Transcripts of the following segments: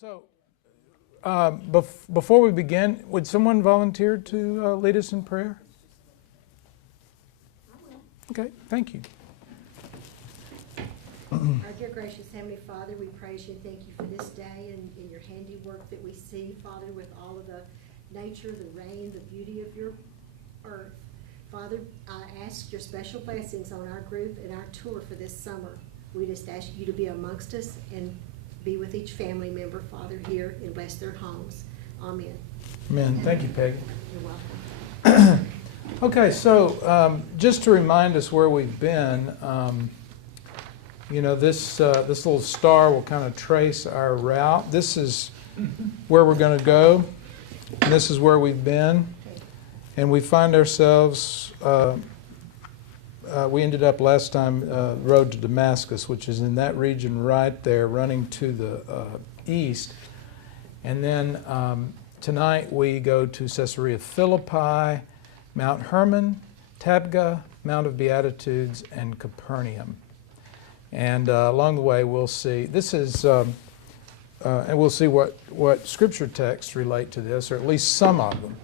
So, before we begin, would someone volunteer to lead us in prayer? Okay, thank you. Our dear gracious Heavenly Father, we praise you and thank you for this day and in your handiwork that we see, Father, with all of the nature, the rain, the beauty of your earth. Father, I ask your special blessings on our group and our tour for this summer. We just ask you to be amongst us and be with each family member, Father, here and bless their homes. Amen. Amen. Thank you, Peggy. You're welcome. Okay, so just to remind us where we've been, this little star will kind of trace our route. This is where we're going to go, and this is where we've been. And we find ourselves, we ended up last time, road to Damascus, which is in that region right there, running to the east. And then tonight we go to Caesarea Philippi, Mount Hermon, Tabgha, Mount of Beatitudes, and Capernaum. And along the way we'll see, this is, and we'll see what scripture texts relate to this, or at least some of them.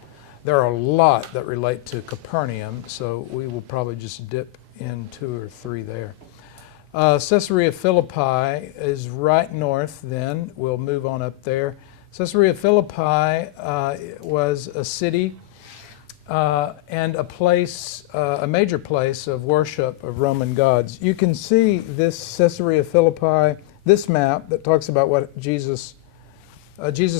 There are a lot that relate to Capernaum, so we will probably just dip in 2 or 3 there. Caesarea Philippi is right north then. We'll move on up there. Caesarea Philippi was a city and a place, a major place of worship of Roman gods. You can see this Caesarea Philippi, this map that talks about what Jesus'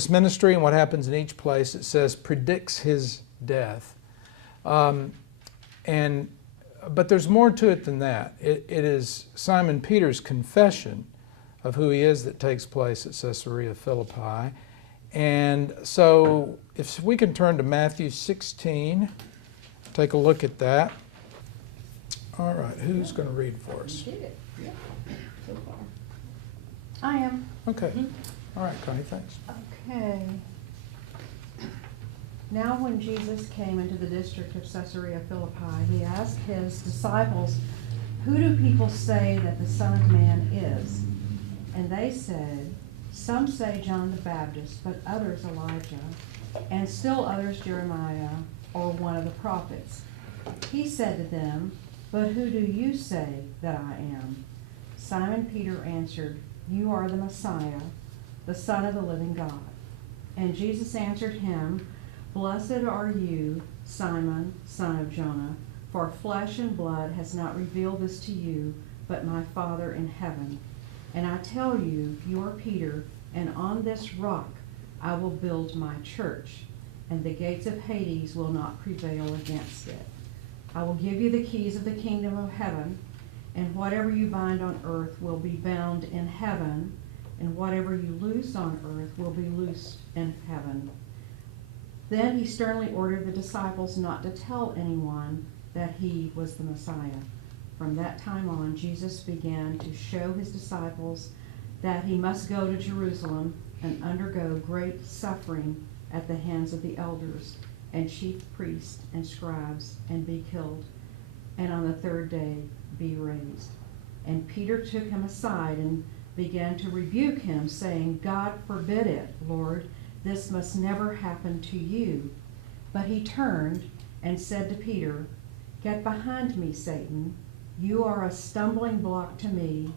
ministry and what happens in each place. It says predicts his death, but there's more to it than that. It is Simon Peter's confession of who he is that takes place at Caesarea Philippi. And so if we can turn to Matthew 16, take a look at that. All right, who's going to read for us? You did it. Yeah. So far. I am. Okay. All right, Connie, thanks. Okay. Now when Jesus came into the district of Caesarea Philippi, he asked his disciples, "Who do people say that the Son of Man is?" And they said, "Some say John the Baptist, but others Elijah, and still others Jeremiah, or one of the prophets." He said to them, "But who do you say that I am?" Simon Peter answered, "You are the Messiah, the Son of the living God." And Jesus answered him, "Blessed are you, Simon, son of Jonah, for flesh and blood has not revealed this to you, but my Father in heaven. And I tell you, you are Peter, and on this rock I will build my church, and the gates of Hades will not prevail against it. I will give you the keys of the kingdom of heaven, and whatever you bind on earth will be bound in heaven, and whatever you loose on earth will be loosed in heaven." Then he sternly ordered the disciples not to tell anyone that he was the Messiah. From that time on, Jesus began to show his disciples that he must go to Jerusalem and undergo great suffering at the hands of the elders and chief priests and scribes, and be killed, and on the 3rd day be raised. And Peter took him aside and began to rebuke him, saying, "God forbid it, Lord. This must never happen to you." But he turned and said to Peter, "Get behind me, Satan. You are a stumbling block to me,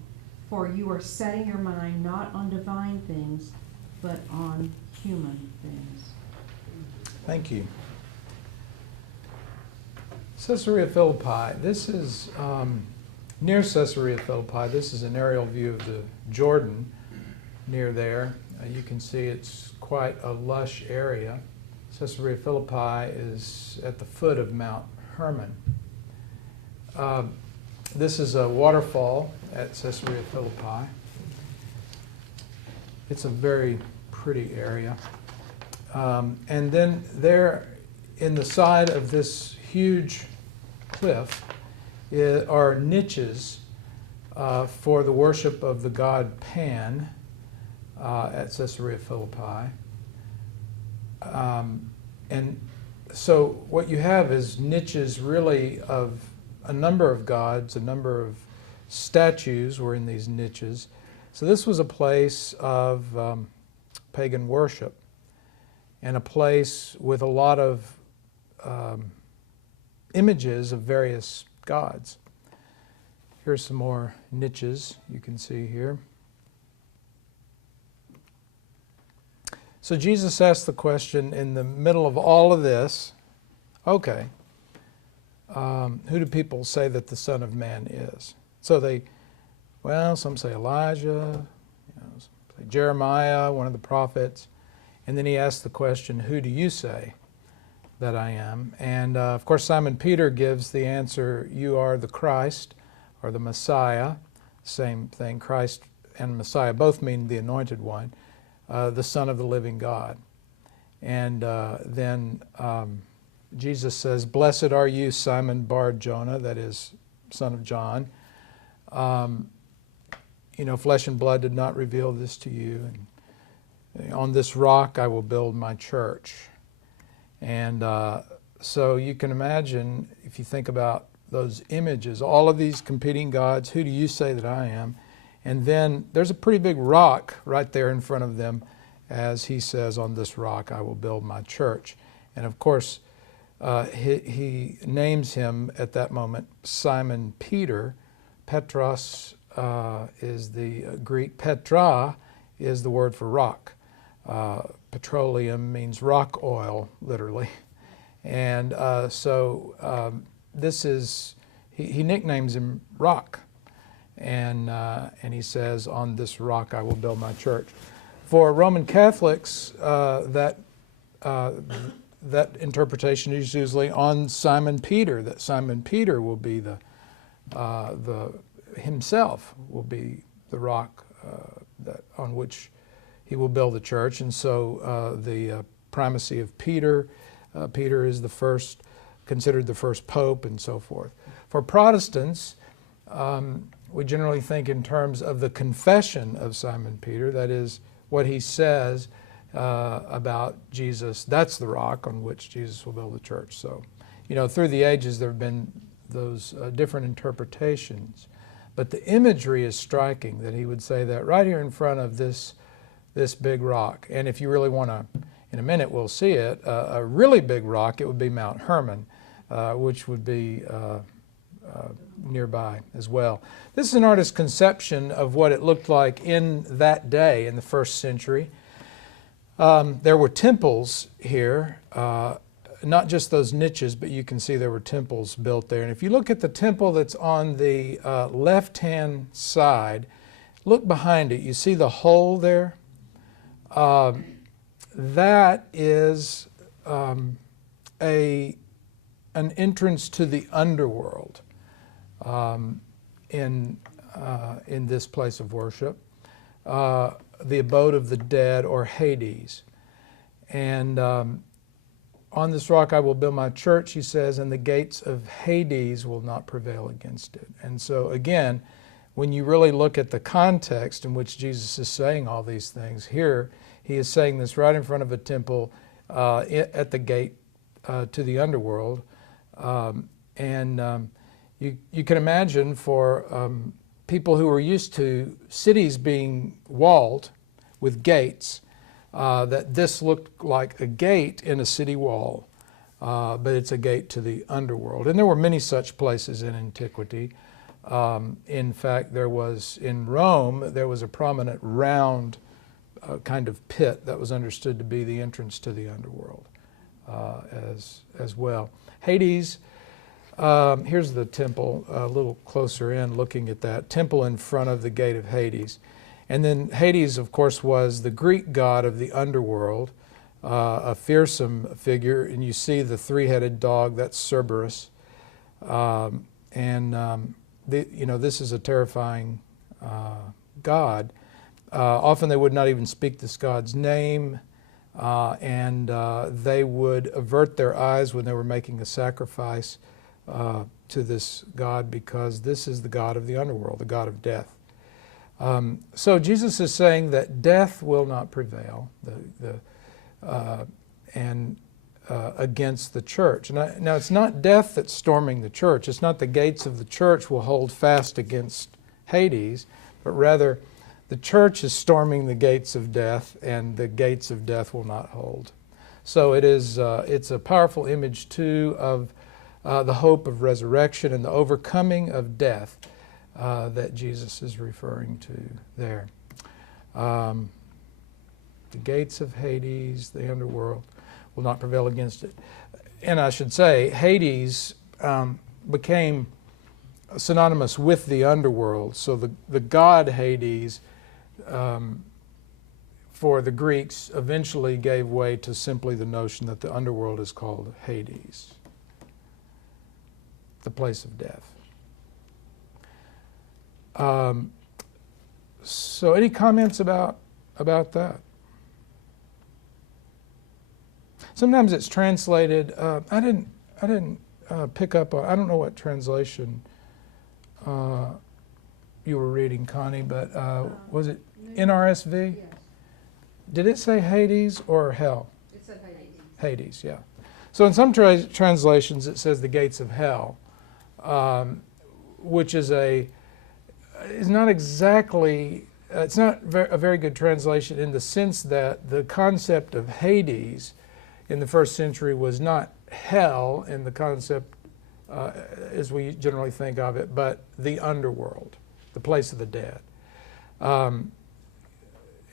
for you are setting your mind not on divine things, but on human things." Thank you. Caesarea Philippi. This is near Caesarea Philippi. This is an aerial view of the Jordan near there. You can see it's quite a lush area. Caesarea Philippi is at the foot of Mount Hermon. This is a waterfall at Caesarea Philippi. It's a very pretty area. And then there in the side of this huge cliff are niches for the worship of the god Pan at Caesarea Philippi. And so what you have is niches really of a number of gods, a number of statues were in these niches. So this was a place of pagan worship and a place with a lot of images of various gods. Here's some more niches you can see here. So Jesus asked the question in the middle of all of this, okay, who do people say that the Son of Man is? So some say Elijah, some say Jeremiah, one of the prophets. And then he asked the question, who do you say that I am? And of course Simon Peter gives the answer, you are the Christ or the Messiah. Same thing, Christ and Messiah both mean the anointed one, the Son of the living God. And then Jesus says, blessed are you, Simon Bar-Jonah, that is, son of John. Flesh and blood did not reveal this to you. And on this rock I will build my church. And so you can imagine, if you think about those images, all of these competing gods, who do you say that I am? And then there's a pretty big rock right there in front of them as he says, on this rock I will build my church. And of course, he names him at that moment Simon Peter. Petros is the Greek. Petra is the word for rock. Petroleum means rock oil, literally. And this is, he nicknames him Rock. And he says, on this rock I will build my church. For Roman Catholics, that interpretation is usually on Simon Peter, that Simon Peter will be himself will be the rock on which he will build the church. And so the primacy of Peter, Peter is considered the first pope and so forth. For Protestants, we generally think in terms of the confession of Simon Peter, that is what he says about Jesus. That's the rock on which Jesus will build the church. So, through the ages there have been those different interpretations. But the imagery is striking, that he would say that right here in front of this big rock. And if you really want to, in a minute we'll see it, a really big rock, it would be Mount Hermon, which would be nearby as well. This is an artist's conception of what it looked like in that day, in the first century. There were temples here, not just those niches, but you can see there were temples built there. And if you look at the temple that's on the left-hand side, look behind it. You see the hole there? That is an entrance to the underworld in this place of worship, the abode of the dead, or Hades. And on this rock I will build my church, he says, and the gates of Hades will not prevail against it. And so again, when you really look at the context in which Jesus is saying all these things, here he is saying this right in front of a temple at the gate to the underworld. You can imagine for people who are used to cities being walled with gates, that this looked like a gate in a city wall, but it's a gate to the underworld. And there were many such places in antiquity. In fact, in Rome, there was a prominent round kind of pit that was understood to be the entrance to the underworld as well. Hades, here's the temple a little closer in, looking at that temple in front of the gate of Hades. And then Hades, of course, was the Greek god of the underworld, a fearsome figure. And you see the three-headed dog, that's Cerberus. This is a terrifying god. Often they would not even speak this god's name, and they would avert their eyes when they were making a sacrifice to this god, because this is the god of the underworld, the god of death. So Jesus is saying that death will not prevail against the church. Now it's not death that's storming the church. It's not the gates of the church will hold fast against Hades, but rather the church is storming the gates of death, and the gates of death will not hold. So it's a powerful image too of the hope of resurrection and the overcoming of death that Jesus is referring to there. The gates of Hades, the underworld, will not prevail against it. And I should say, Hades became synonymous with the underworld. So the god Hades, for the Greeks, eventually gave way to simply the notion that the underworld is called Hades, the place of death. So any comments about that? Sometimes it's translated, I didn't pick up on, I don't know what translation you were reading, Connie, but was it NRSV? Yes, Did it say Hades or hell? it said Hades. Hades, yeah. So in some translations it says the gates of hell, which is not exactly, it's not a very good translation in the sense that the concept of Hades in the first century was not hell in the concept as we generally think of it, but the underworld, the place of the dead.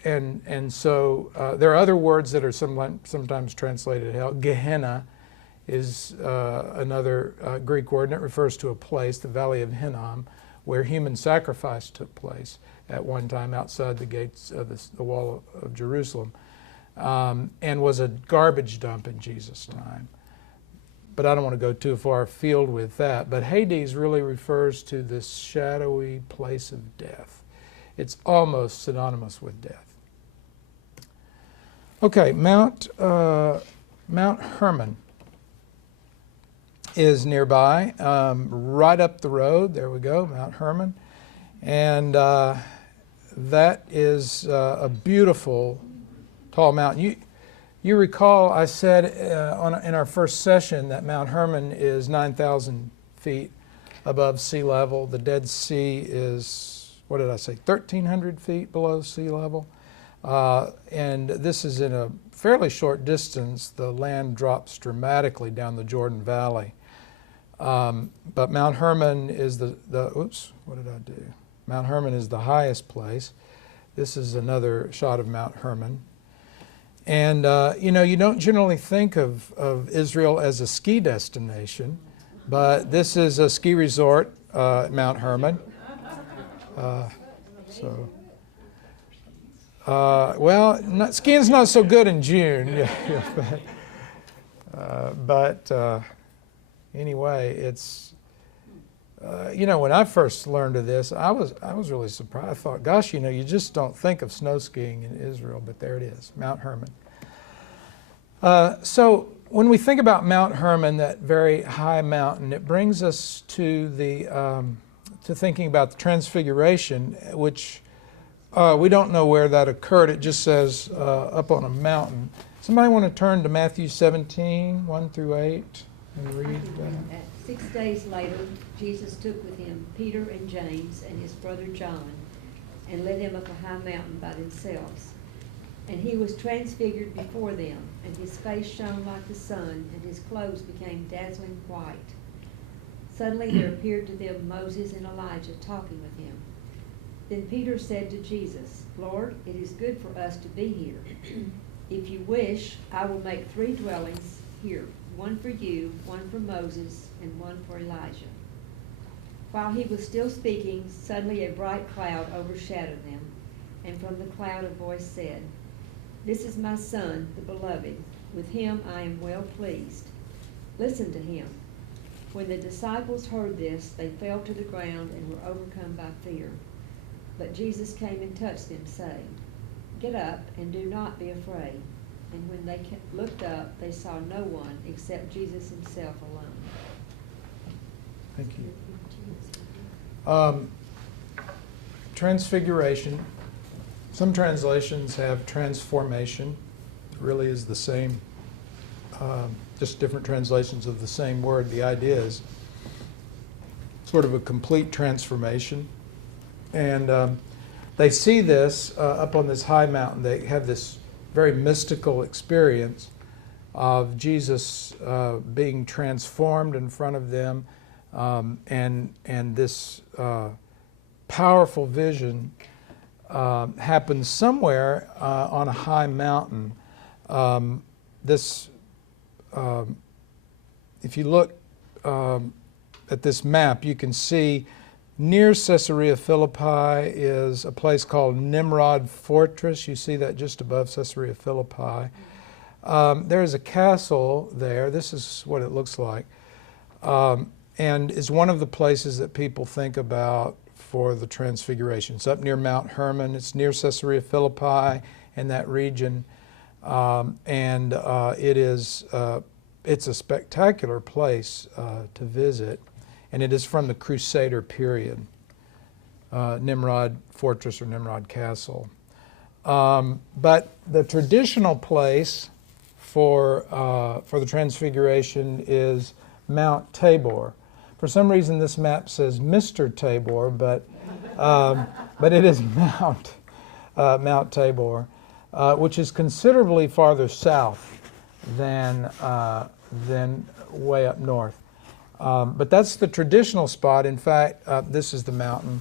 And so there are other words that are sometimes translated hell. Gehenna is another Greek word, and it refers to a place, the Valley of Hinnom, where human sacrifice took place at one time outside the gates of the wall of Jerusalem, and was a garbage dump in Jesus' time. But I don't want to go too far afield with that. But Hades really refers to this shadowy place of death. It's almost synonymous with death. Okay, Mount Hermon is nearby, right up the road. There we go, Mount Hermon. And that is a beautiful, tall mountain. You recall I said in our first session that Mount Hermon is 9,000 feet above sea level. The Dead Sea is, what did I say, 1,300 feet below sea level. And this is in a fairly short distance. The land drops dramatically down the Jordan Valley. But Mount Hermon is oops, what did I do? Mount Hermon is the highest place. This is another shot of Mount Hermon. And, you don't generally think of Israel as a ski destination, but this is a ski resort, Mount Hermon. Skiing's not so good in June. But anyway, it's, when I first learned of this, I was really surprised. I thought, gosh, you just don't think of snow skiing in Israel, but there it is, Mount Hermon. So when we think about Mount Hermon, that very high mountain, it brings us to to thinking about the Transfiguration, which we don't know where that occurred. It just says up on a mountain. Somebody want to turn to Matthew 17, 1 through 8, and read that? 6 days later, Jesus took with him Peter and James and his brother John, and led them up a high mountain by themselves. And he was transfigured before them, and his face shone like the sun, and his clothes became dazzling white. Suddenly there appeared to them Moses and Elijah talking with him. Then Peter said to Jesus, "Lord, it is good for us to be here. If you wish, I will make 3 dwellings here, one for you, one for Moses, and one for Elijah." While he was still speaking, suddenly a bright cloud overshadowed them, and from the cloud a voice said, "This is my Son, the Beloved. With him I am well pleased. Listen to him." When the disciples heard this, they fell to the ground and were overcome by fear. But Jesus came and touched them, saying, "Get up and do not be afraid." And when they looked up, they saw no one except Jesus himself alone. Thank you. Transfiguration. Some translations have transformation. It really is the same, just different translations of the same word. The idea is sort of a complete transformation. And they see this up on this high mountain. They have this very mystical experience of Jesus being transformed in front of them, and this powerful vision happens somewhere on a high mountain. If you look at this map, you can see near Caesarea Philippi is a place called Nimrod Fortress. You see that just above Caesarea Philippi. There is a castle there. This is what it looks like, and is one of the places that people think about for the Transfiguration. It's up near Mount Hermon. It's near Caesarea Philippi in that region, and it's a spectacular place to visit, and it is from the Crusader period, Nimrod Fortress or Nimrod Castle. But the traditional place for the Transfiguration is Mount Tabor. For some reason, this map says Mr. Tabor, but it is Mount Tabor, which is considerably farther south than way up north. But that's the traditional spot. In fact, this is the mountain.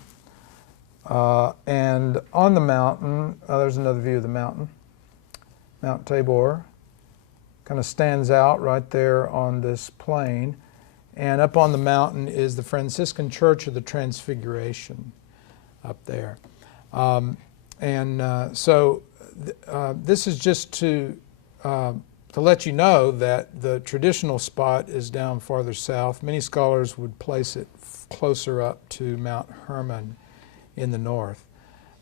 And on the mountain, there's another view of the mountain. Mount Tabor kind of stands out right there on this plain. And up on the mountain is the Franciscan Church of the Transfiguration up there. So this is just to let you know that the traditional spot is down farther south. Many scholars would place it closer up to Mount Hermon in the north.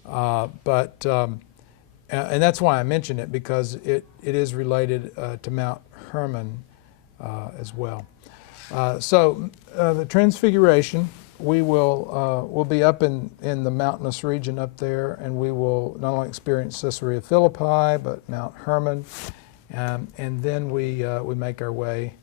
And that's why I mention it, because it is related to Mount Hermon as well. So the Transfiguration, we'll be up in the mountainous region up there, and we will not only experience Caesarea Philippi, but Mount Hermon. And then we make our way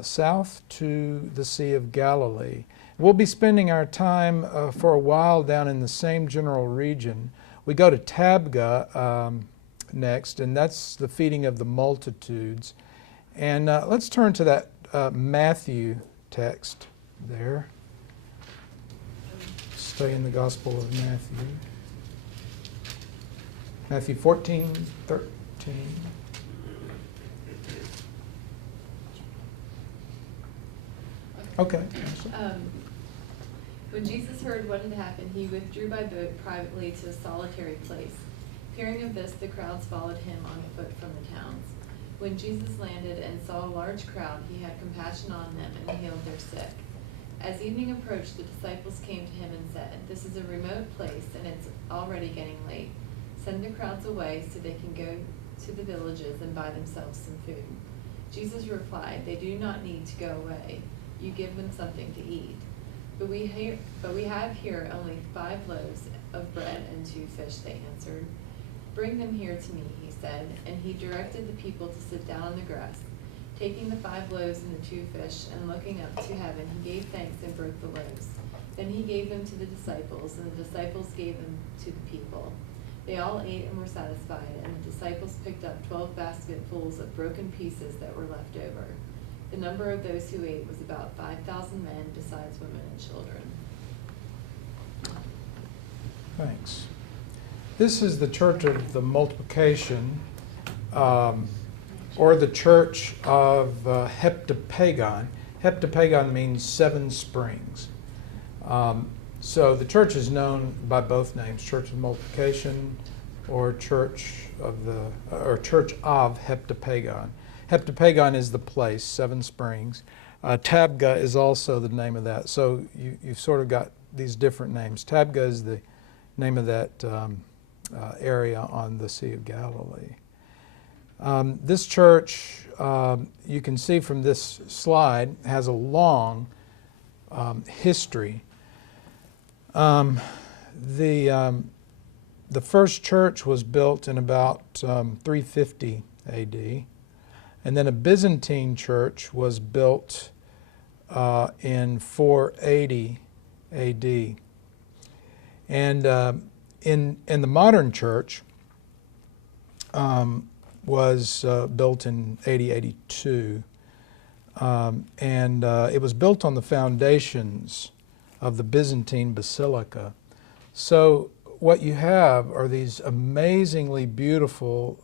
south to the Sea of Galilee. We'll be spending our time for a while down in the same general region. We go to Tabgha next, and that's the feeding of the multitudes. And let's turn to that Matthew text there. Stay in the Gospel of Matthew. Matthew 14:13. Okay. When Jesus heard what had happened, he withdrew by boat privately to a solitary place. Hearing of this, the crowds followed him on foot from the towns. When Jesus landed and saw a large crowd, he had compassion on them and healed their sick. As evening approached, the disciples came to him and said, "This is a remote place, and it's already getting late. Send the crowds away so they can go to the villages and buy themselves some food." Jesus replied, "They do not need to go away. You give them something to eat." But we have here only 5 loaves of bread and 2 fish, they answered. "Bring them here to me," he said, and he directed the people to sit down on the grass. Taking the 5 loaves and the 2 fish, and looking up to heaven, he gave thanks and broke the loaves. Then he gave them to the disciples, and the disciples gave them to the people. They all ate and were satisfied, and the disciples picked up 12 basketfuls of broken pieces that were left over. The number of those who ate was about 5,000 men, besides women and children. Thanks. This is the Church of the Multiplication, or the Church of Heptapagon. Heptapagon means 7 springs. So the church is known by both names, Church of Multiplication or Church of Heptapagon. Heptapagon is the place, 7 springs. Tabgha is also the name of that. So you've sort of got these different names. Tabgha is the name of that area on the Sea of Galilee. This church, you can see from this slide, has a long history. The first church was built in about 350 A.D., and then a Byzantine church was built in 480 A.D. And in the modern church was built in AD 82, and it was built on the foundations of the Byzantine Basilica. So what you have are these amazingly beautiful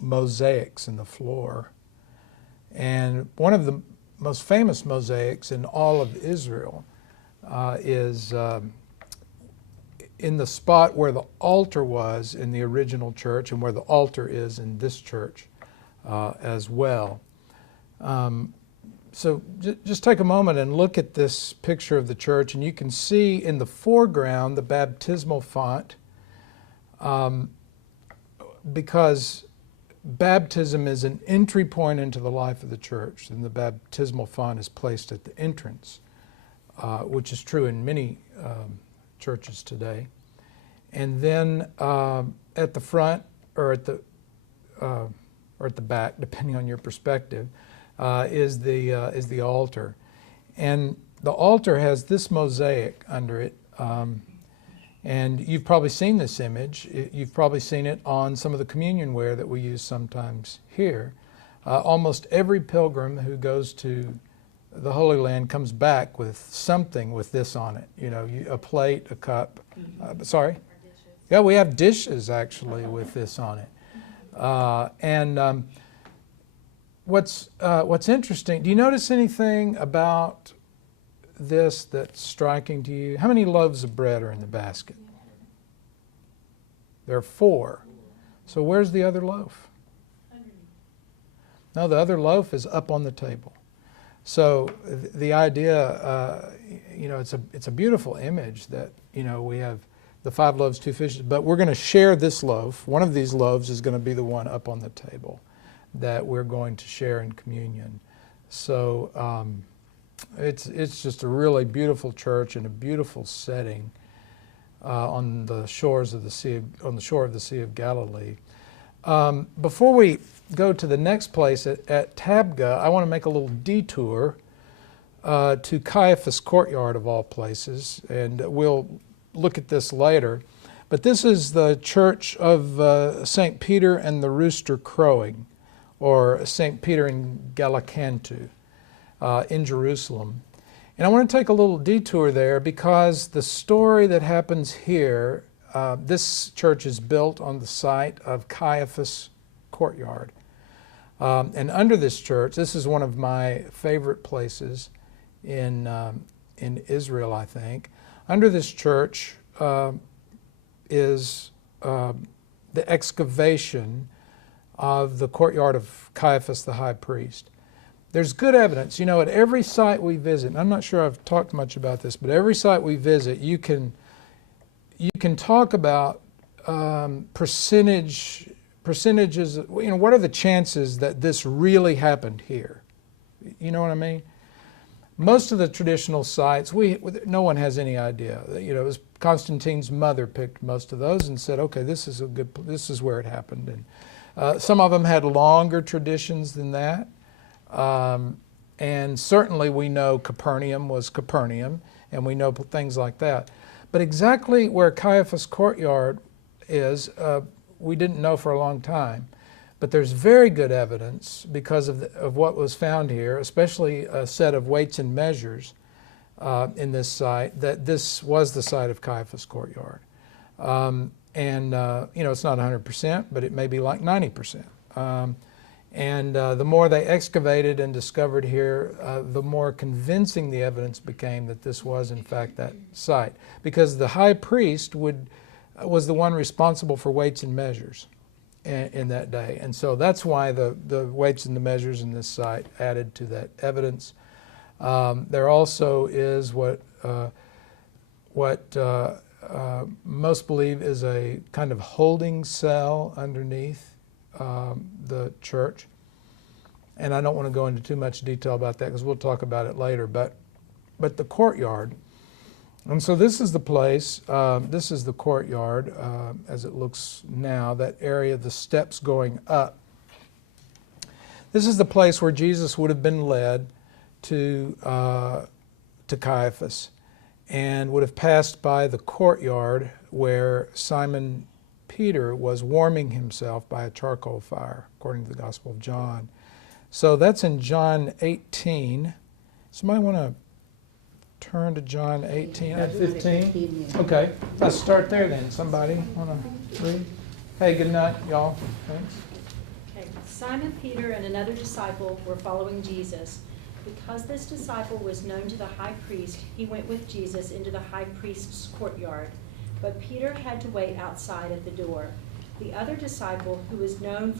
mosaics in the floor. And one of the most famous mosaics in all of Israel is in the spot where the altar was in the original church and where the altar is in this church as well. So just take a moment and look at this picture of the church, and you can see in the foreground the baptismal font, because baptism is an entry point into the life of the church, and the baptismal font is placed at the entrance, which is true in many churches today. And then at the front or at the back, depending on your perspective, is the altar, and the altar has this mosaic under it. And you've probably seen this image. You've probably seen it on some of the communion ware that we use sometimes here. Almost every pilgrim who goes to the Holy Land comes back with something with this on it. You know, a plate, a cup. Sorry? Yeah, we have dishes actually with this on it. What's interesting, do you notice anything about this that's striking to you? How many loaves of bread are in the basket? There are 4. So where's the other loaf? No, the other loaf is up on the table. So the idea, you know, it's a beautiful image that, you know, we have the 5 loaves, 2 fishes, but we're going to share this loaf. One of these loaves is going to be the one up on the table that we're going to share in communion. So it's just a really beautiful church and a beautiful setting on the shore of the Sea of Galilee. Before we go to the next place at Tabgha, I want to make a little detour to Caiaphas Courtyard of all places, and we'll look at this later. But this is the church of St. Peter and the Rooster Crowing, or St. Peter in Gallicantu in Jerusalem. And I want to take a little detour there because the story that happens here, this church is built on the site of Caiaphas Courtyard. And under this church, this is one of my favorite places in Israel, I think. Under this church is the excavation of the courtyard of Caiaphas the high priest. There's good evidence. You know, at every site we visit, and I'm not sure I've talked much about this, but every site we visit, you can talk about percentages, you know, what are the chances that this really happened here? You know what I mean? Most of the traditional sites, no one has any idea. You know, it was Constantine's mother picked most of those and said, okay, this is where it happened. And some of them had longer traditions than that. And certainly we know Capernaum was Capernaum, and we know things like that. But exactly where Caiaphas Courtyard is, we didn't know for a long time. But there's very good evidence because of what was found here, especially a set of weights and measures in this site, that this was the site of Caiaphas Courtyard. You know, it's not 100%, but it may be like 90%. The more they excavated and discovered here, the more convincing the evidence became that this was in fact that site. Because the high priest was the one responsible for weights and measures in that day. And so that's why the weights and the measures in this site added to that evidence. There also is what most believe is a kind of holding cell underneath the church. And I don't want to go into too much detail about that because we'll talk about it later. But the courtyard, and so this is the place, this is the courtyard as it looks now, that area, the steps going up. This is the place where Jesus would have been led to Caiaphas. and would have passed by the courtyard where Simon Peter was warming himself by a charcoal fire, according to the Gospel of John. So that's in John 18. Somebody want to turn to John 18 and 15? Okay, let's start there then. Somebody want to read? Hey, good night, y'all. Thanks. Okay. Simon Peter and another disciple were following Jesus. Because this disciple was known to the high priest, he went with Jesus into the high priest's courtyard. But Peter had to wait outside at the door. The other disciple, who was known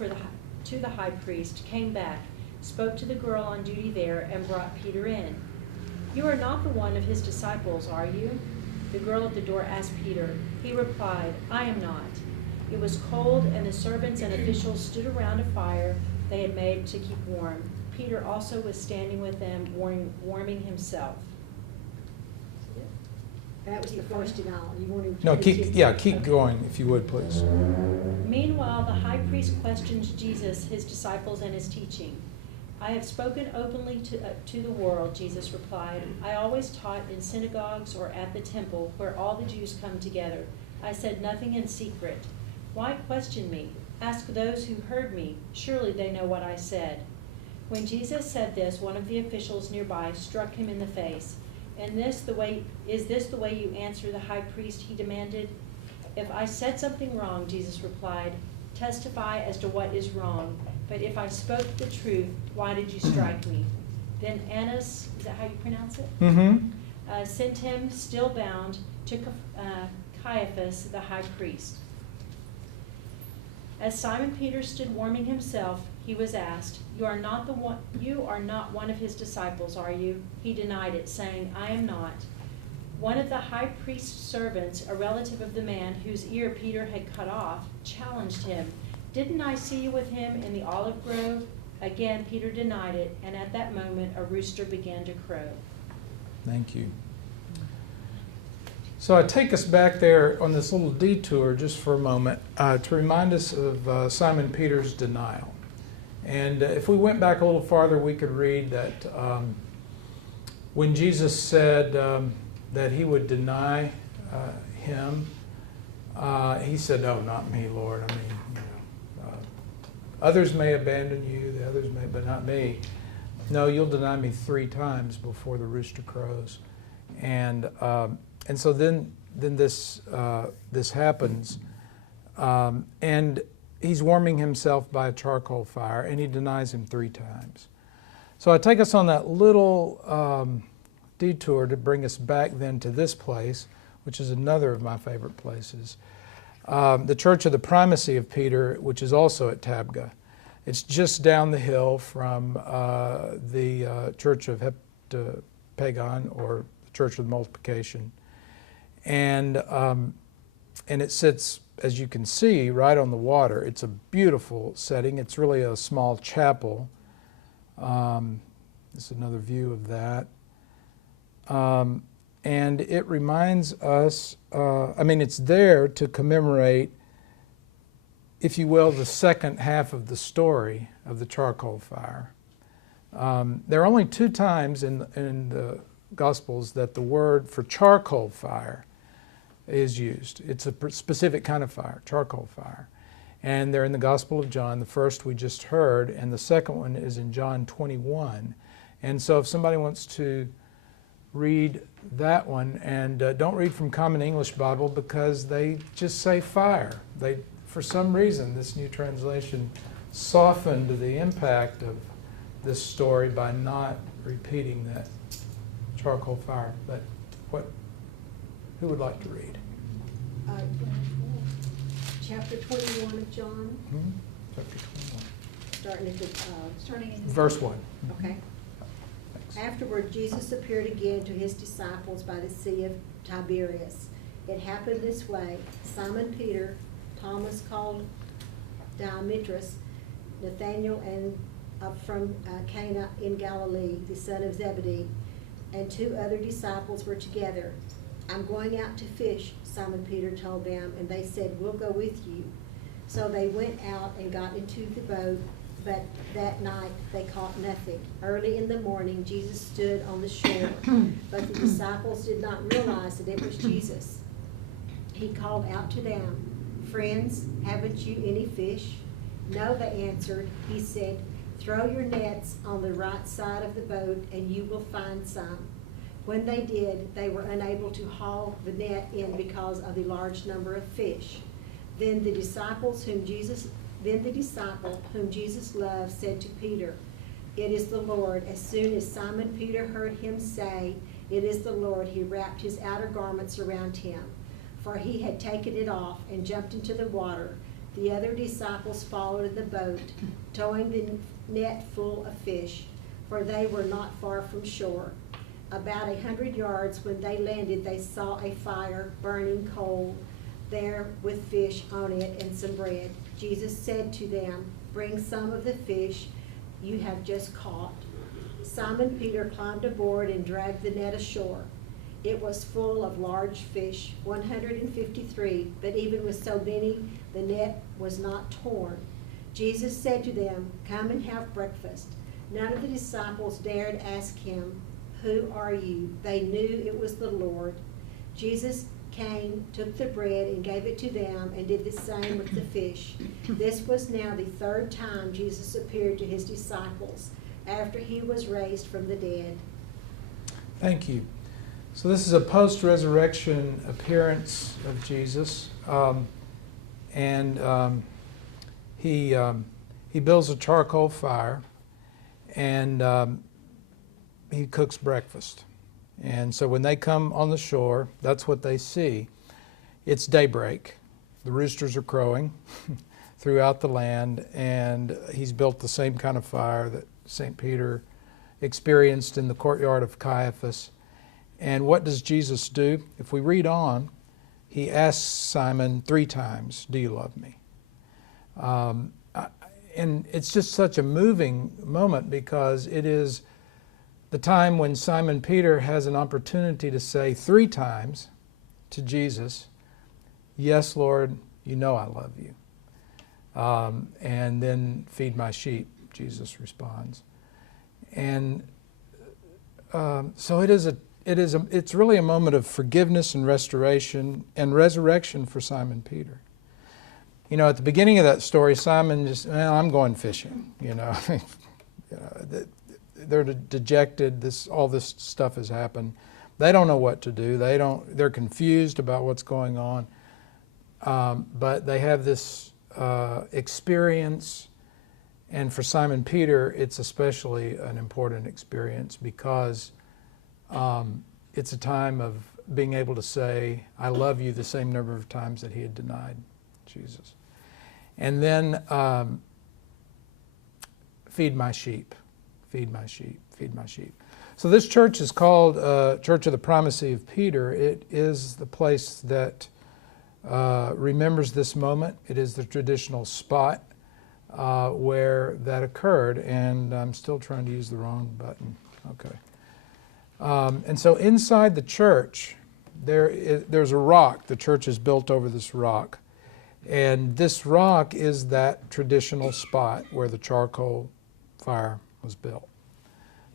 to the high priest, came back, spoke to the girl on duty there, and brought Peter in. "You are not the one of his disciples, are you?" The girl at the door asked Peter. He replied, "I am not." It was cold, and the servants and officials stood around a fire they had made to keep warm. Peter also was standing with them, warming himself. That was the first denial. You want to No, continue? keep going, if you would, please. Meanwhile, the high priest questioned Jesus, his disciples, and his teaching. "I have spoken openly to the world," Jesus replied. "I always taught in synagogues or at the temple, where all the Jews come together. I said nothing in secret. Why question me? Ask those who heard me. Surely they know what I said." When Jesus said this, one of the officials nearby struck him in the face. "Is this the way you answer the high priest?" he demanded. "If I said something wrong," Jesus replied, "testify as to what is wrong. But if I spoke the truth, why did you strike me?" Then Annas, is that how you pronounce it? Mm-hmm. Sent him, still bound, to Caiaphas, the high priest. As Simon Peter stood warming himself, he was asked, "You are not one of his disciples, are you?" He denied it, saying, "I am not." One of the high priest's servants, a relative of the man whose ear Peter had cut off, challenged him. "Didn't I see you with him in the olive grove?" Again, Peter denied it, and at that moment a rooster began to crow. Thank you. So I take us back there on this little detour just for a moment to remind us of Simon Peter's denial. And if we went back a little farther, we could read that when Jesus said that he would deny him, he said, "No, not me, Lord. I mean, others may abandon you, the others may, but not me. No, you'll deny me 3 times before the rooster crows." And so then this happens, and he's warming himself by a charcoal fire, and he denies him 3 times. So I take us on that little detour to bring us back then to this place, which is another of my favorite places, the Church of the Primacy of Peter, which is also at Tabgha. It's just down the hill from the Church of Heptagon, or the Church of the Multiplication. And it sits, as you can see, right on the water. It's a beautiful setting. It's really a small chapel. This is another view of that. And it reminds us, it's there to commemorate, if you will, the second half of the story of the charcoal fire. There are only 2 times in the Gospels that the word for charcoal fire is used. It's a specific kind of fire, charcoal fire. And they're in the Gospel of John. The first we just heard, and the second one is in John 21. And so if somebody wants to read that one, and don't read from Common English Bible, because they just say fire. For some reason, this new translation softened the impact of this story by not repeating that charcoal fire. But who would like to read? Chapter 21 of John, Chapter 21. starting at Verse 1. Okay. Thanks. Afterward, Jesus appeared again to his disciples by the Sea of Tiberias. It happened this way: Simon Peter, Thomas called Didymus, Nathanael from Cana in Galilee, the son of Zebedee, and 2 other disciples were together. "I'm going out to fish," Simon Peter told them, and they said, "We'll go with you." So they went out and got into the boat, but that night they caught nothing. Early in the morning, Jesus stood on the shore, but the disciples did not realize that it was Jesus. He called out to them, "Friends, haven't you any fish?" "No," they answered. He said, "Throw your nets on the right side of the boat and you will find some." When they did, they were unable to haul the net in because of the large number of fish. Then the disciple whom Jesus loved said to Peter, "It is the Lord." As soon as Simon Peter heard him say, "It is the Lord," he wrapped his outer garments around him, for he had taken it off, and jumped into the water. The other disciples followed in the boat, towing the net full of fish, for they were not far from shore. About 100 yards when they landed, they saw a fire, burning coal, there with fish on it and some bread. Jesus said to them, "Bring some of the fish you have just caught." Simon Peter climbed aboard and dragged the net ashore. It was full of large fish, 153, but even with so many, the net was not torn. Jesus said to them, "Come and have breakfast." None of the disciples dared ask him, "Who are you?" They knew it was the Lord. Jesus came, took the bread and gave it to them, and did the same with the fish. This was now the third time Jesus appeared to his disciples after he was raised from the dead. Thank you. So this is a post-resurrection appearance of Jesus, he builds a charcoal fire, and he cooks breakfast. And so when they come on the shore, that's what they see. It's daybreak. The roosters are crowing throughout the land, and he's built the same kind of fire that St. Peter experienced in the courtyard of Caiaphas. And what does Jesus do? If we read on, he asks Simon 3 times, "Do you love me?" And it's just such a moving moment, because it is the time when Simon Peter has an opportunity to say 3 times to Jesus, "Yes, Lord, you know I love you." And then, "Feed my sheep," Jesus responds. And so it's really a moment of forgiveness and restoration and resurrection for Simon Peter. You know, at the beginning of that story, Simon just, "I'm going fishing," you know. They're dejected. All this stuff has happened. They don't know what to do. They're confused about what's going on. But they have this experience, and for Simon Peter, it's especially an important experience, because it's a time of being able to say, "I love you," the same number of times that he had denied Jesus. And then, "Feed my sheep, feed my sheep, feed my sheep." So this church is called Church of the Primacy of Peter. It is the place that remembers this moment. It is the traditional spot where that occurred, and I'm still trying to use the wrong button. Okay. And so inside the church, there's a rock. The church is built over this rock. And this rock is that traditional spot where the charcoal fire was built.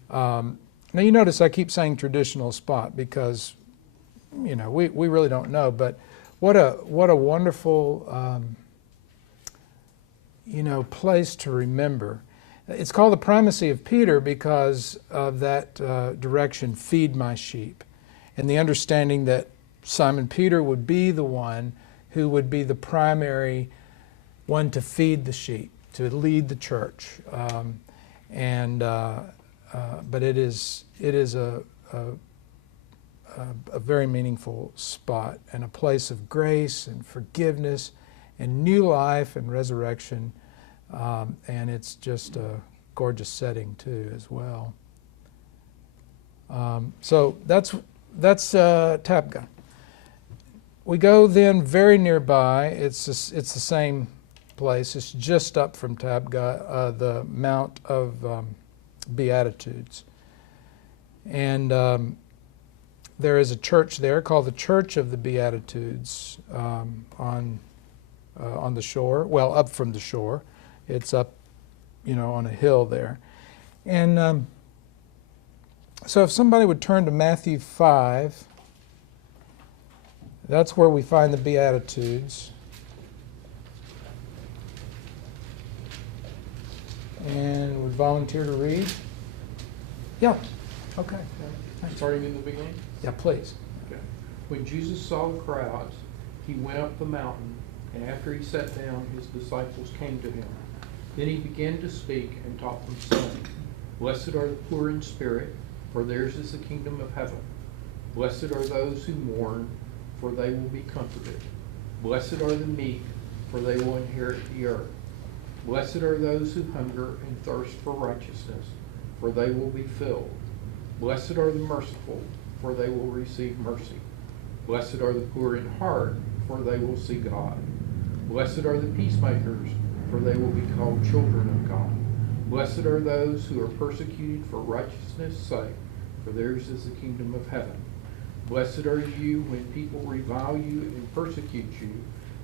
Now you notice I keep saying traditional spot, because, you know, we really don't know. But what a wonderful, place to remember. It's called the Primacy of Peter because of that direction, "Feed my sheep," and the understanding that Simon Peter would be the one who would be the primary one to feed the sheep, to lead the church. But it is a very meaningful spot, and a place of grace and forgiveness and new life and resurrection. And it's just a gorgeous setting too, as well. So that's Tabgha. We go then very nearby. It's the same place. It's just up from Tabgha, the Mount of Beatitudes, and there is a church there called the Church of the Beatitudes on the shore. Well, up from the shore. It's up, on a hill there. And so if somebody would turn to Matthew 5, that's where we find the Beatitudes. And would volunteer to read? Yeah. Okay. Thanks. Starting in the beginning? Yeah, please. Okay. When Jesus saw the crowds, he went up the mountain, and after he sat down, his disciples came to him. Then he began to speak and taught them, saying, Blessed are the poor in spirit, for theirs is the kingdom of heaven. Blessed are those who mourn, for they will be comforted. Blessed are the meek, for they will inherit the earth. Blessed are those who hunger and thirst for righteousness, for they will be filled. Blessed are the merciful, for they will receive mercy. Blessed are the poor in heart, for they will see God. Blessed are the peacemakers, for they will be called children of God. Blessed are those who are persecuted for righteousness' sake, for theirs is the kingdom of heaven. Blessed are you when people revile you and persecute you,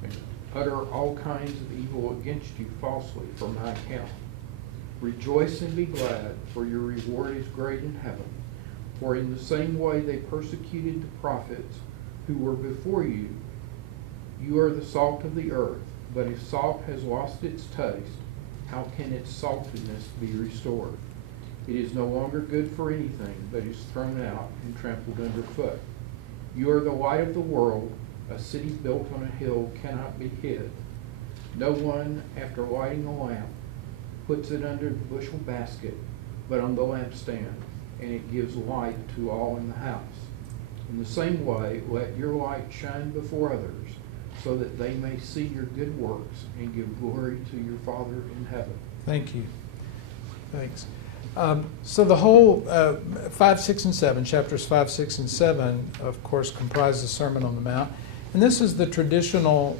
and utter all kinds of evil against you falsely for my account. Rejoice and be glad, for your reward is great in heaven. For in the same way they persecuted the prophets who were before you. You are the salt of the earth, but if salt has lost its taste, how can its saltiness be restored? It is no longer good for anything, but is thrown out and trampled underfoot. You are the light of the world. A city built on a hill cannot be hid. No one, after lighting a lamp, puts it under the bushel basket, but on the lampstand, and it gives light to all in the house. In the same way, let your light shine before others, so that they may see your good works and give glory to your Father in heaven. Thank you. Thanks. So the whole 5, 6, and 7, chapters 5, 6, and 7, of course, comprise the Sermon on the Mount. And this is the traditional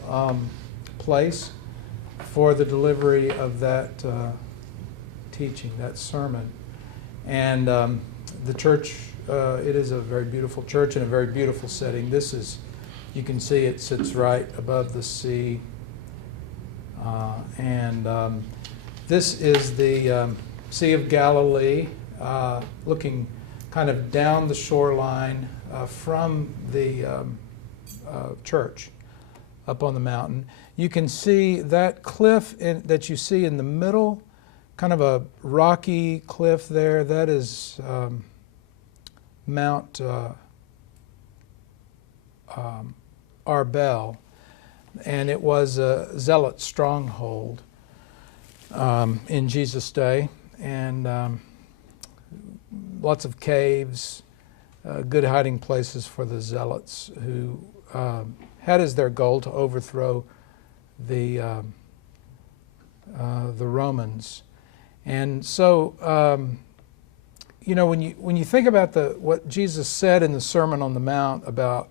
place for the delivery of that teaching, that sermon. And the church, it is a very beautiful church in a very beautiful setting. This is, you can see it sits right above the sea. This is the Sea of Galilee, looking kind of down the shoreline from the church up on the mountain. You can see that cliff that you see in the middle, kind of a rocky cliff there. That is Mount Arbel, and it was a zealot stronghold in Jesus' day. And lots of caves, good hiding places for the zealots who had as their goal to overthrow the Romans. And so, when you think about what Jesus said in the Sermon on the Mount about,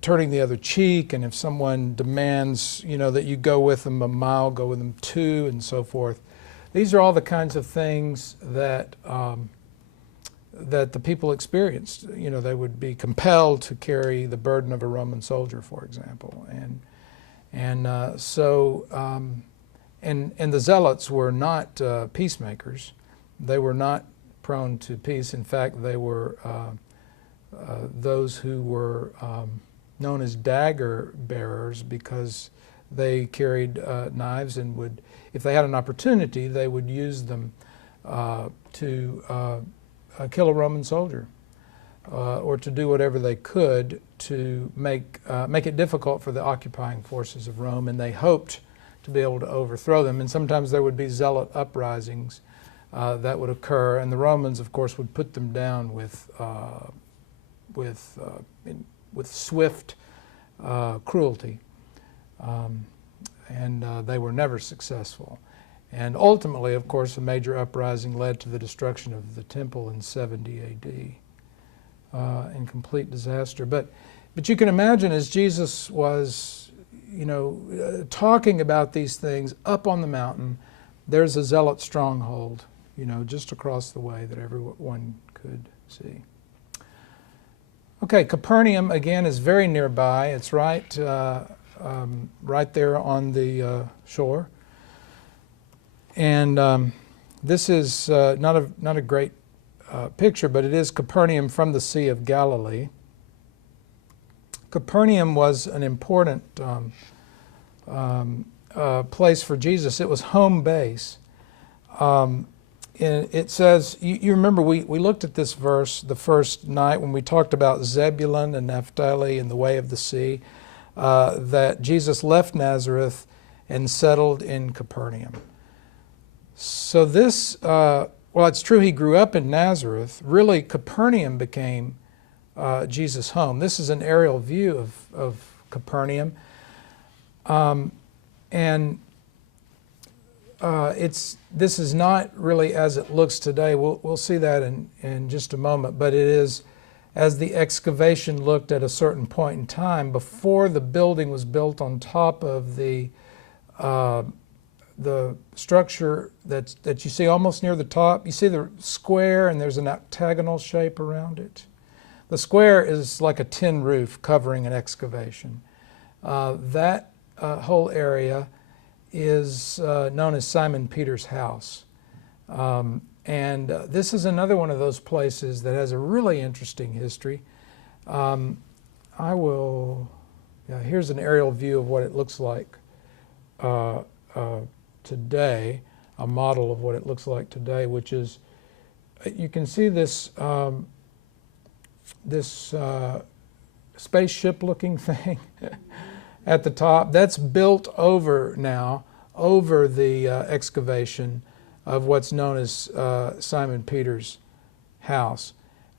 turning the other cheek, and if someone demands, that you go with them a mile, go with them 2, and so forth. These are all the kinds of things that that the people experienced. They would be compelled to carry the burden of a Roman soldier, for example, and the zealots were not peacemakers. They were not prone to peace. In fact, they were those who were known as dagger bearers because they carried knives and would, if they had an opportunity, they would use them to kill a Roman soldier or to do whatever they could to make it difficult for the occupying forces of Rome, and they hoped to be able to overthrow them. And sometimes there would be zealot uprisings that would occur, and the Romans, of course, would put them down with swift cruelty. And they were never successful. And ultimately, of course, a major uprising led to the destruction of the temple in 70 AD in complete disaster. But you can imagine, as Jesus was, talking about these things up on the mountain, there's a zealot stronghold, just across the way that everyone could see. Okay, Capernaum, again, is very nearby. It's right there on the shore. And this is not a great picture, but it is Capernaum from the Sea of Galilee. Capernaum was an important place for Jesus. It was home base. And it says, you remember we looked at this verse the first night when we talked about Zebulun and Naphtali and the way of the sea, that Jesus left Nazareth and settled in Capernaum. So this, well, it's true he grew up in Nazareth. Really, Capernaum became Jesus' home. This is an aerial view of Capernaum. This is not really as it looks today. We'll see that in just a moment. But it is as the excavation looked at a certain point in time before the building was built on top of the structure that you see almost near the top. You see the square, and there's an octagonal shape around it. The square is like a tin roof covering an excavation. That whole area is known as Simon Peter's house. This is another one of those places that has a really interesting history. Here's an aerial view of what it looks like today, a model of what it looks like today, which is, you can see this spaceship-looking thing at the top. That's built over the excavation of what's known as Simon Peter's house.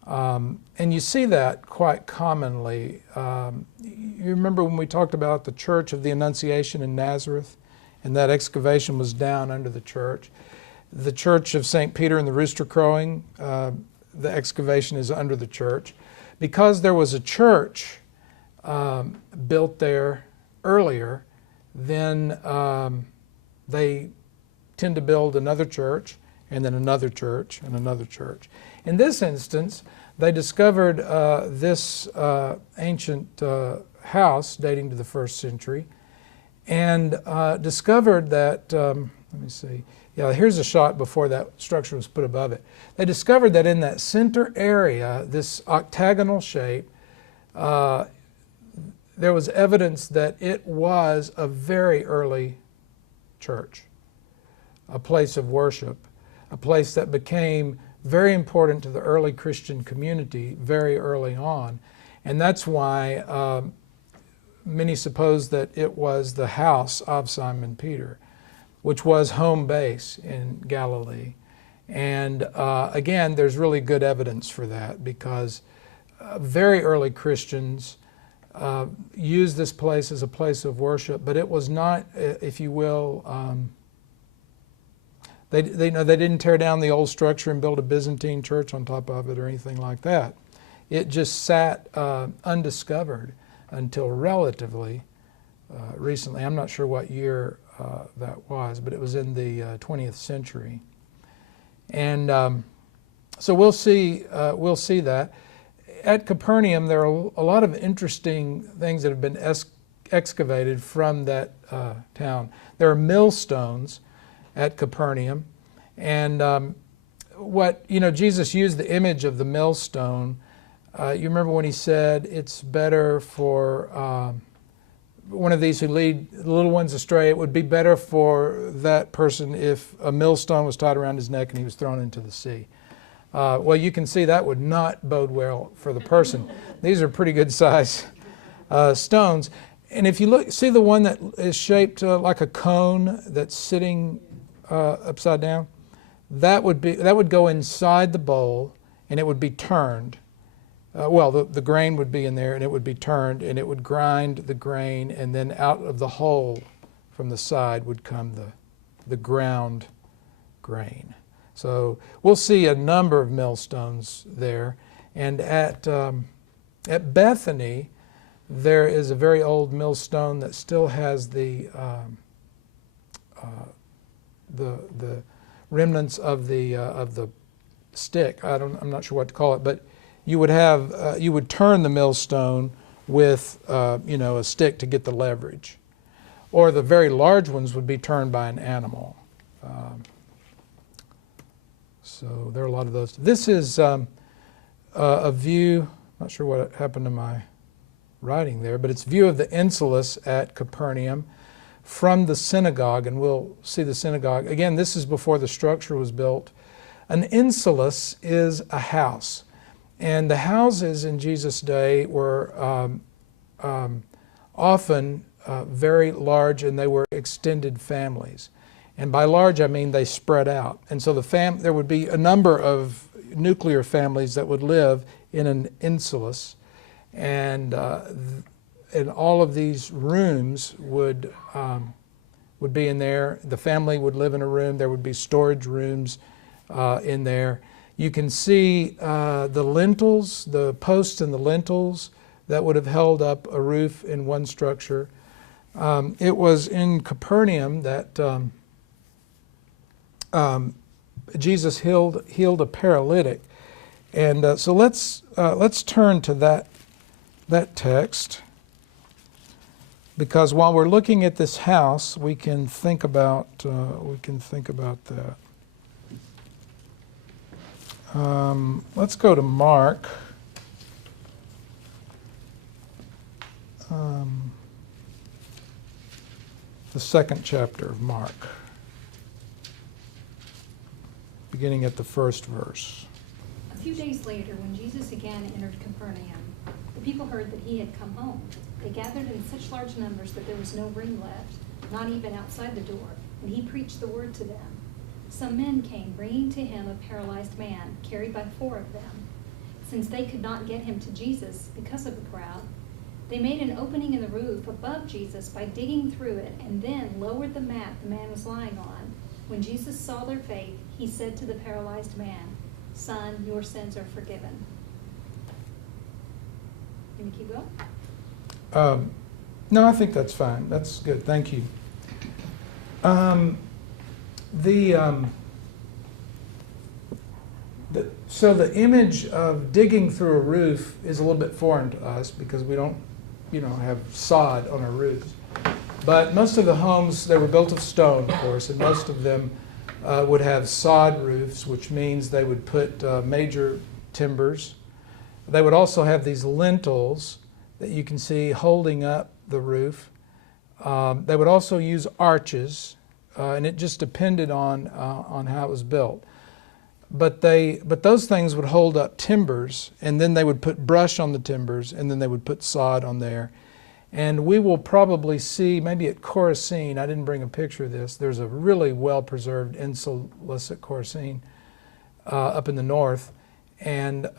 And you see that quite commonly. You remember when we talked about the Church of the Annunciation in Nazareth, and that excavation was down under the church. The Church of St. Peter and the Rooster Crowing, the excavation is under the church. Because there was a church built there earlier, then they tend to build another church, and then another church, and another church. In this instance, they discovered this ancient house dating to the 1st century, and discovered that, let me see, yeah, here's a shot before that structure was put above it. They discovered that in that center area, this octagonal shape, there was evidence that it was a very early church, a place of worship, a place that became very important to the early Christian community very early on. And that's why many suppose that it was the house of Simon Peter, which was home base in Galilee. And again, there's really good evidence for that, because very early Christians used this place as a place of worship, but it was not, if you will, they didn't tear down the old structure and build a Byzantine church on top of it or anything like that. It just sat undiscovered until relatively recently. I'm not sure what year that was, but it was in the 20th century. And so we'll see that. At Capernaum, there are a lot of interesting things that have been excavated from that town. There are millstones at Capernaum, and Jesus used the image of the millstone. You remember when he said it's better for one of these who lead the little ones astray, it would be better for that person if a millstone was tied around his neck and he was thrown into the sea. Well, you can see that would not bode well for the person. These are pretty good size stones. And if you see the one that is shaped like a cone that's sitting upside down, that would go inside the bowl, and it would be turned. The grain would be in there, and it would be turned, and it would grind the grain, and then out of the hole from the side would come the ground grain. So we'll see a number of millstones there. And at Bethany, there is a very old millstone that still has the remnants of the stick. I'm not sure what to call it, but you would turn the millstone with a stick to get the leverage, or the very large ones would be turned by an animal. So there are a lot of those. This is a view, not sure what happened to my writing there, but it's a view of the Enceladus at Capernaum from the synagogue, and we'll see the synagogue. Again, this is before the structure was built. An Enceladus is a house, and the houses in Jesus' day were often very large, and they were extended families. And by large, I mean they spread out. And so there would be a number of nuclear families that would live in an Enceladus, and all of these rooms would be in there. The family would live in a room. There would be storage rooms in there. You can see the lintels, the posts and the lintels that would have held up a roof in one structure. It was in Capernaum that Jesus healed a paralytic, and so let's turn to that text, because while we're looking at this house, we can think about that. Let's go to Mark. The second chapter of Mark, beginning at the first verse. A few days later, when Jesus again entered Capernaum, the people heard that he had come home. They gathered in such large numbers that there was no room left, not even outside the door, and he preached the word to them. Some men came, bringing to him a paralyzed man, carried by 4 of them. Since they could not get him to Jesus because of the crowd, they made an opening in the roof above Jesus by digging through it, and then lowered the mat the man was lying on. When Jesus saw their faith, he said to the paralyzed man, "Son, your sins are forgiven." Can you keep going? No, I think that's fine. That's good. Thank you. So the image of digging through a roof is a little bit foreign to us because we don't, have sod on our roofs. But most of the homes, they were built of stone, of course, and most of them would have sod roofs, which means they would put major timbers. They would also have these lintels that you can see holding up the roof. They would also use arches, and it just depended on how it was built. But those things would hold up timbers, and then they would put brush on the timbers, and then they would put sod on there. And we will probably see, maybe at Chorazin, I didn't bring a picture of this, there's a really well-preserved Enceladus at Chorazin up in the north. And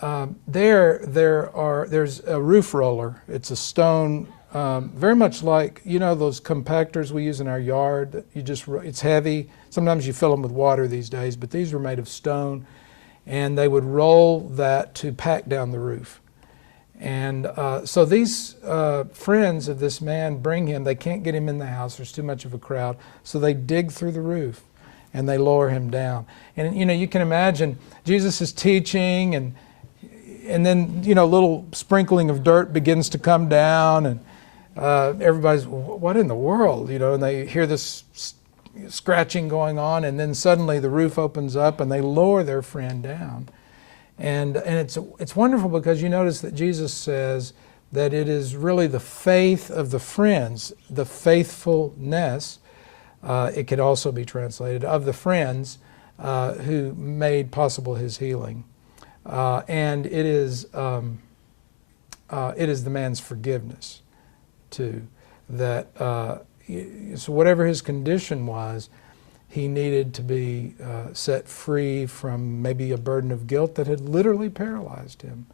there's a roof roller. It's a stone, very much like, those compactors we use in our yard. It's heavy. Sometimes you fill them with water these days, but these were made of stone, and they would roll that to pack down the roof. And so these friends of this man bring him. They can't get him in the house. There's too much of a crowd. So they dig through the roof, and they lower him down. And, you can imagine Jesus is teaching, and then, a little sprinkling of dirt begins to come down, and everybody's, what in the world? And they hear this scratching going on, and then suddenly the roof opens up, and they lower their friend down. And it's wonderful because you notice that Jesus says that it is really the faith of the friends, the faithfulness, it could also be translated, of the friends who made possible his healing. And it is the man's forgiveness, too, that so whatever his condition was, he needed to be set free from maybe a burden of guilt that had literally paralyzed him.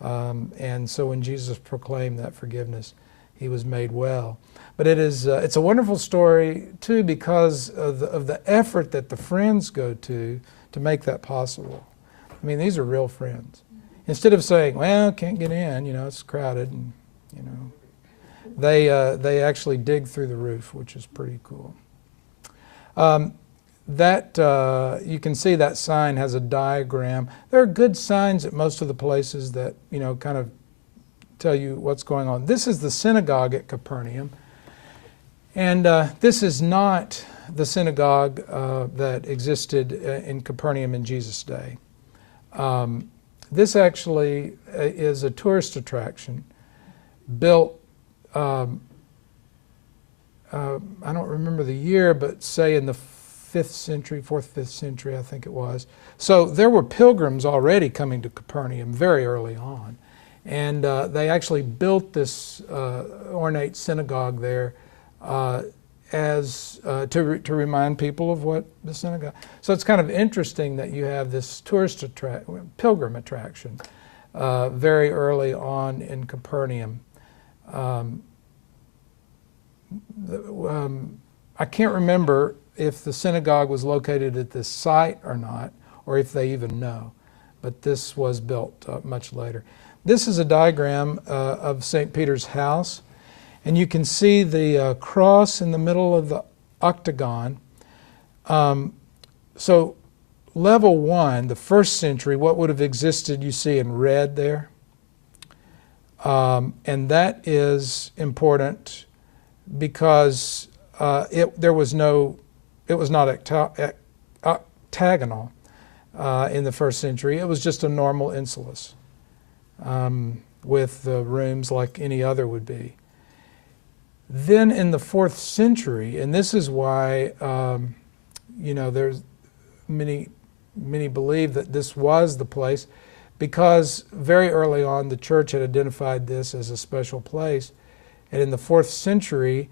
And so when Jesus proclaimed that forgiveness, he was made well. But it's a wonderful story, too, because of the effort that the friends go to make that possible. I mean, these are real friends. Instead of saying, well, can't get in, it's crowded, and, they actually dig through the roof, which is pretty cool. You can see that sign has a diagram. There are good signs at most of the places that, kind of tell you what's going on. This is the synagogue at Capernaum. And this is not the synagogue that existed in Capernaum in Jesus' day. This actually is a tourist attraction built, I don't remember the year, but say in the 5th century, 4th, 5th century, I think it was. So there were pilgrims already coming to Capernaum very early on. And they actually built this ornate synagogue there to remind people of what the synagogue. So it's kind of interesting that you have this pilgrim attraction very early on in Capernaum. I can't remember if the synagogue was located at this site or not, or if they even know, but this was built much later. This is a diagram of St. Peter's house, and you can see the cross in the middle of the octagon. So level 1, the 1st century, what would have existed, you see in red there. And that is important because it was not octagonal in the 1st century. It was just a normal insulus with the rooms like any other would be. Then in the 4th century, and this is why there's many believe that this was the place, because very early on the church had identified this as a special place. And in the 4th century,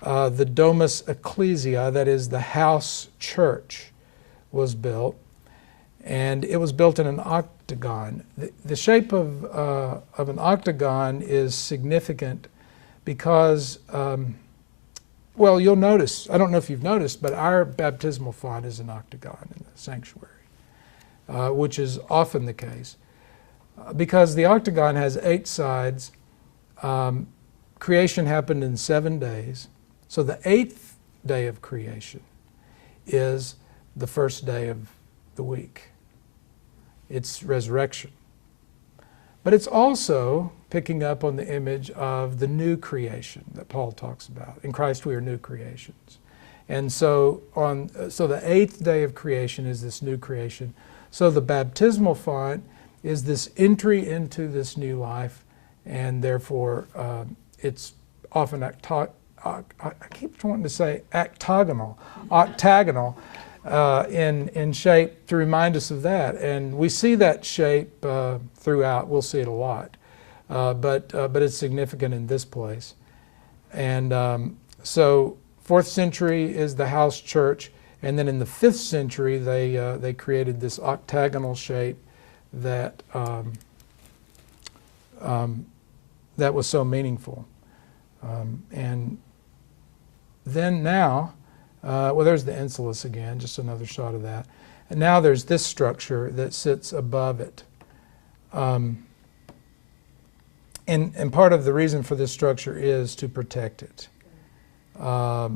the Domus Ecclesia, that is the house church, was built. And it was built in an octagon. The shape of an octagon is significant because, well, you'll notice, I don't know if you've noticed, but our baptismal font is an octagon in the sanctuary, which is often the case. Because the octagon has 8 sides, creation happened in 7 days. So the 8th day of creation is the first day of the week. It's resurrection. But it's also picking up on the image of the new creation that Paul talks about. In Christ we are new creations. And so the 8th day of creation is this new creation. So the baptismal font is this entry into this new life, and therefore it's often I keep wanting to say octagonal in shape to remind us of that. And we see that shape throughout. We'll see it a lot. But it's significant in this place. And so 4th century is the house church. And then in the 5th century, they created this octagonal shape that that was so meaningful. And then now, well, there's the insulus again, just another shot of that. And now there's this structure that sits above it. And part of the reason for this structure is to protect it. But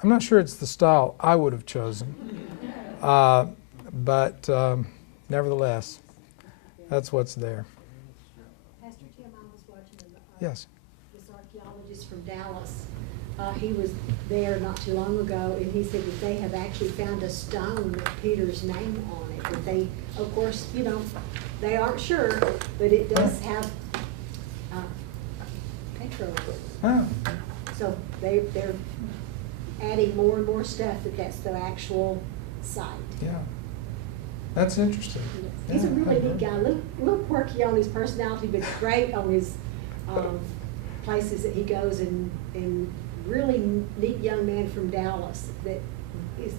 I'm not sure it's the style I would have chosen. But nevertheless, that's what's there. Pastor Tim, I was watching Yes. this archaeologist from Dallas. He was there not too long ago, and he said that they have actually found a stone with Peter's name on it. But they, of course, they aren't sure, but it does have Petro. Oh, So they're adding more and more stuff that's the actual site. yeah. That's interesting. He's a Yeah, really I've neat heard. guy, a little quirky on his personality, but great on his places that he goes, and really neat young man from Dallas that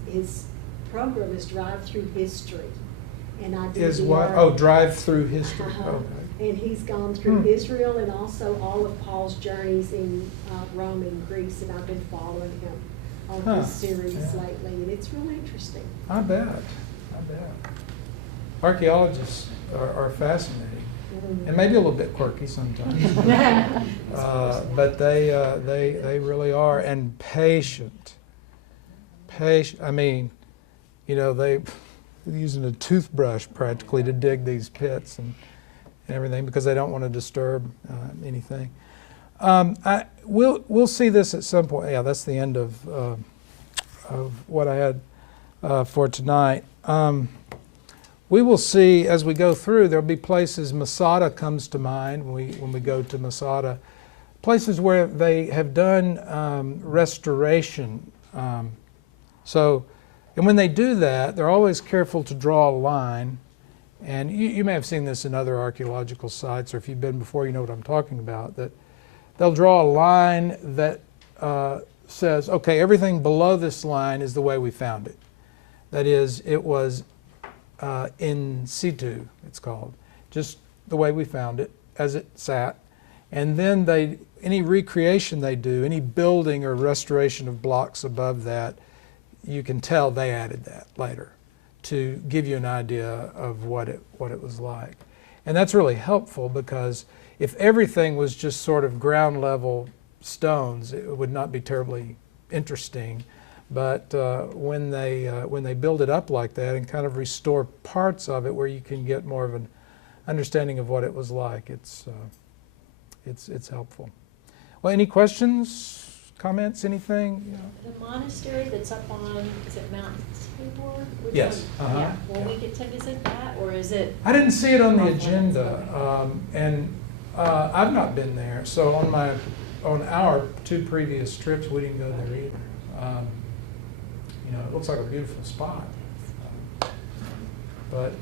his program is Drive Through History. And I did Is the what? art. Oh, drive through history. Uh-huh. Okay. And he's gone through Hmm. Israel and also all of Paul's journeys in Rome and Greece, and I've been following him on Huh. his series Yeah. lately, and it's really interesting. I bet. Archaeologists are fascinating, and maybe a little bit quirky sometimes. But they really are, and patient. I mean, they're using a toothbrush practically to dig these pits and everything because they don't want to disturb anything. We'll see this at some point. Yeah, that's the end of what I had for tonight. We will see as we go through. There'll be places. Masada comes to mind when we go to Masada, places where they have done restoration. And when they do that, they're always careful to draw a line. And you may have seen this in other archaeological sites, or if you've been before, you know what I'm talking about. That they'll draw a line that says, okay, everything below this line is the way we found it. That is, it was in situ, it's called, just the way we found it, as it sat. And then any recreation they do, any building or restoration of blocks above that, you can tell they added that later to give you an idea of what it was like. And that's really helpful, because if everything was just sort of ground level stones, it would not be terribly interesting. But when they build it up like that and kind of restore parts of it where you can get more of an understanding of what it was like, it's helpful. Well, any questions, comments, anything? The monastery that's up on, is it Mount Tabor? Which Yes. one? Uh-huh. Yeah. Will we get to visit that, or is it? I didn't see it on the agenda, and I've not been there. So on our 2 previous trips, we didn't go there either. It looks like a beautiful spot, but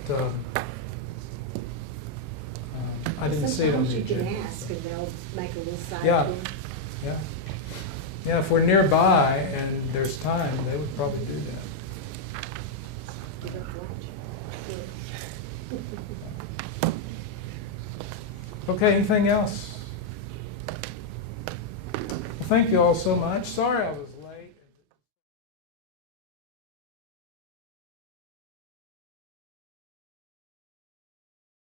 I didn't see it on Sometimes the you can agenda. ask and they'll make a little side Yeah. tour. Yeah, if we're nearby and there's time, they would probably do that. Give up lunch. Okay, anything else? Well, thank you all so much. Sorry I was